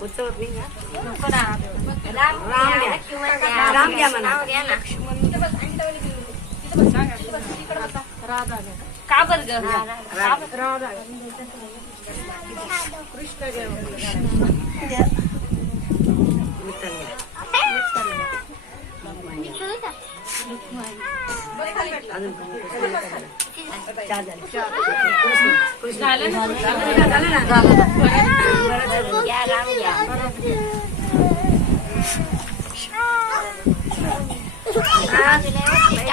उचलत नाही राम घ्या म्हणा. का बरं ग? कृष्ण देव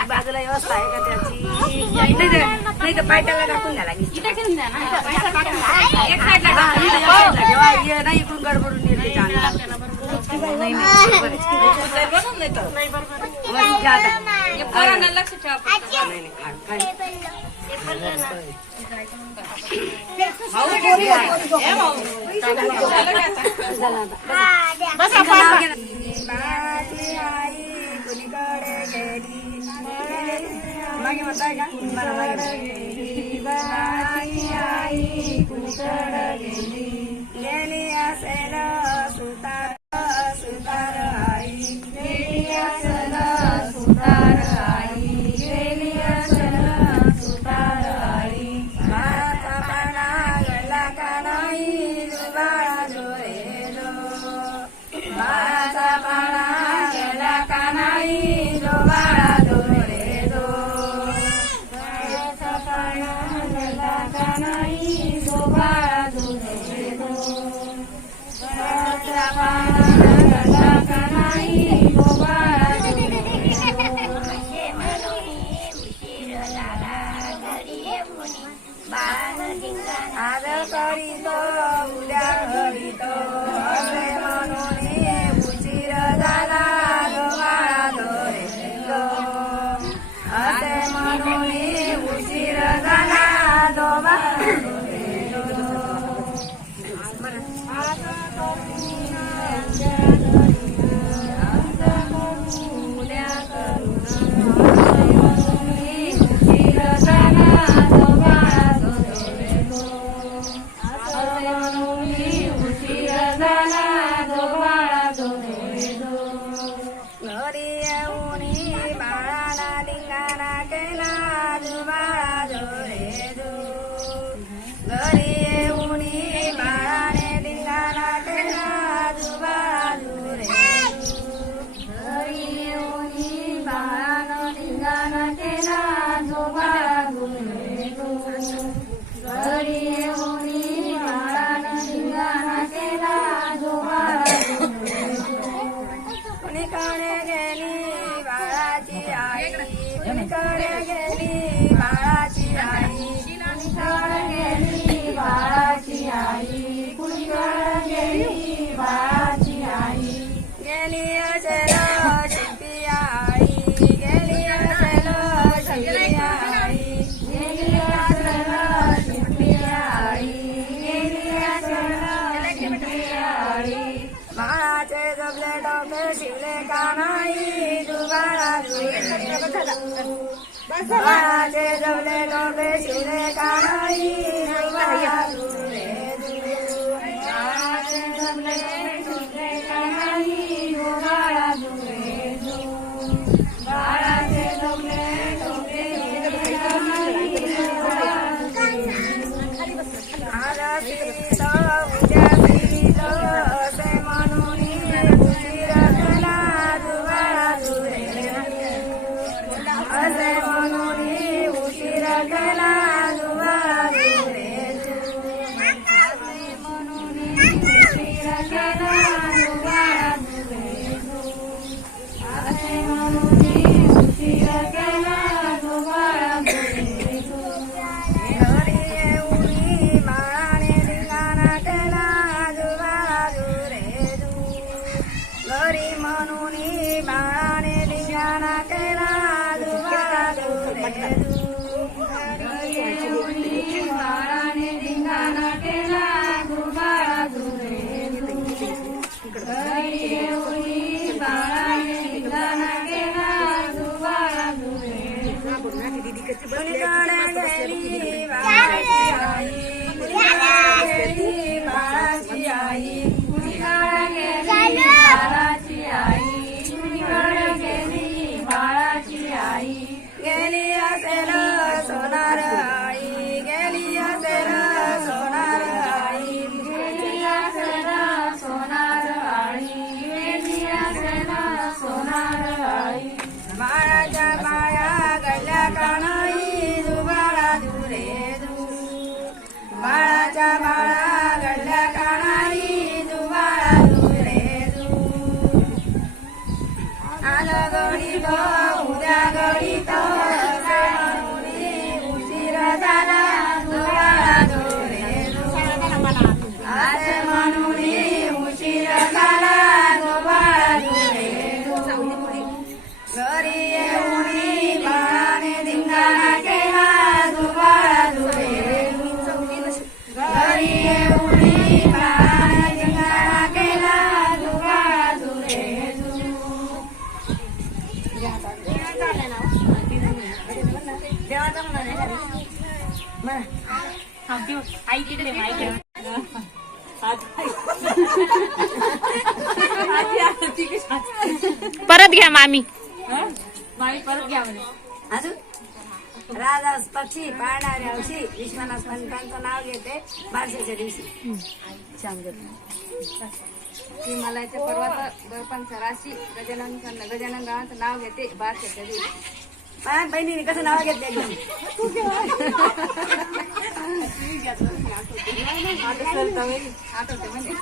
बाजूला व्यवस्था आहे का त्याची? नाही तर पायट्याला टाकून द्या लागेल. नाही इकडून गडबडून येते लक्ष ठेवा. मागे म्हणताय का? गेली असेल सुतार सुतार आई, गेली असेल सुतार आई, गेली असेल सुतार आई. बाळाचा पाना गळला का नाही बाळा जोरे जो, बाळाचा पाना गळला का नाही जो बाळा जोरे जो, बाळाचा पाना गळला का नाही जो बाळा जोरे जो, बाळाचा पाना गळला का नाही जो बाळा जोरे जो. आज करीतो उद्या करीतो असे म्हणून उशीर झाला जो बाळा जोरे जो, असे म्हणून उशीर झाला जो बाळा जोरे जो. आज उद्या करू उशीर झाला जो बाळा जोरे जो, असे म्हणून उशीर झाला जो बाळा जोरे जो. घरी येऊन बाळाला लिंगाणा केला जो बाळा जोरे जो, घरी येऊन बाळाने लिंगाणा केला जो बाळा जोरे जो, घरी येऊन बाळानं लिंगाणा केला जो बाळा जोरे जो, घरी येऊन बाळानं लिंगाणा केला जो बाळा जोरे जो. कुणीकडे गेली बाळाची आई, कुणीकडे गेली बाळाची आई, कुणीकडे गेली बाळाची आई, कुणीकडे गेली बाळाची आई. गेली असेल शिंपी आई, गेली असेल शिंपी आई, गेली असेल शिंपी आई, गेली असेल शिंपी आई. बाळाचे जपले डोके शिवले का नाही तू बाळा जोरे जो, बाळाचे जपले डोके शिवले का नाही तू बाळा जोरे जो, बाळाचे जपले शिवले का नाही तू बाळा जोरे जो, बाळाचे जपले डोके शिवले का नाही तू बाळा जोरे जो. आज फिरीत उद्या फिरीत असे म्हणून उशीर झाला जो बाळा जोरे जो, असे म्हणून उशीर झाला जो बाळा जोरे जो, असे म्हणून उशीर झाला जो बाळा जोरे जो, असे म्हणून उशीर झाला जो बाळा जोरे जो. घरी येऊन बाळाने लिंगाणा केला जो बाळा जोरे जो, घरी म्हणून बाळाने लिंगाणा केला जो बाळा जोरे जो, घरी येऊन बाळाने लिंगाणा केला जो बाळा जोरे जो, घरी येऊन बाळाने लिंगाणा केला जो बाळा जोरे जो. कुणीकडे गेली बाळाची आई, कुणीकडे गेली अरे म्हणून उशीर झाला घरी येऊन बाळाने धिंगाणा केला घरी येऊन बाळाने धिंगाणा केला देवाचा म्हणा आई तिकडे परत घ्या मामी परत घ्या म्हणे अजून राजा पक्षी पाळणाऱ्या औषी विश्वनाथ पंतांचं नाव घेते बारशाच्या दिवशी हिमालयाच्या पर्वत दर्पणच्या राशी गजानन गावाचं नाव घेते बारशाच्या दिवशी माझ्या बहिणीने कसं नाव घेतलं एकदम आठवते म्हणजे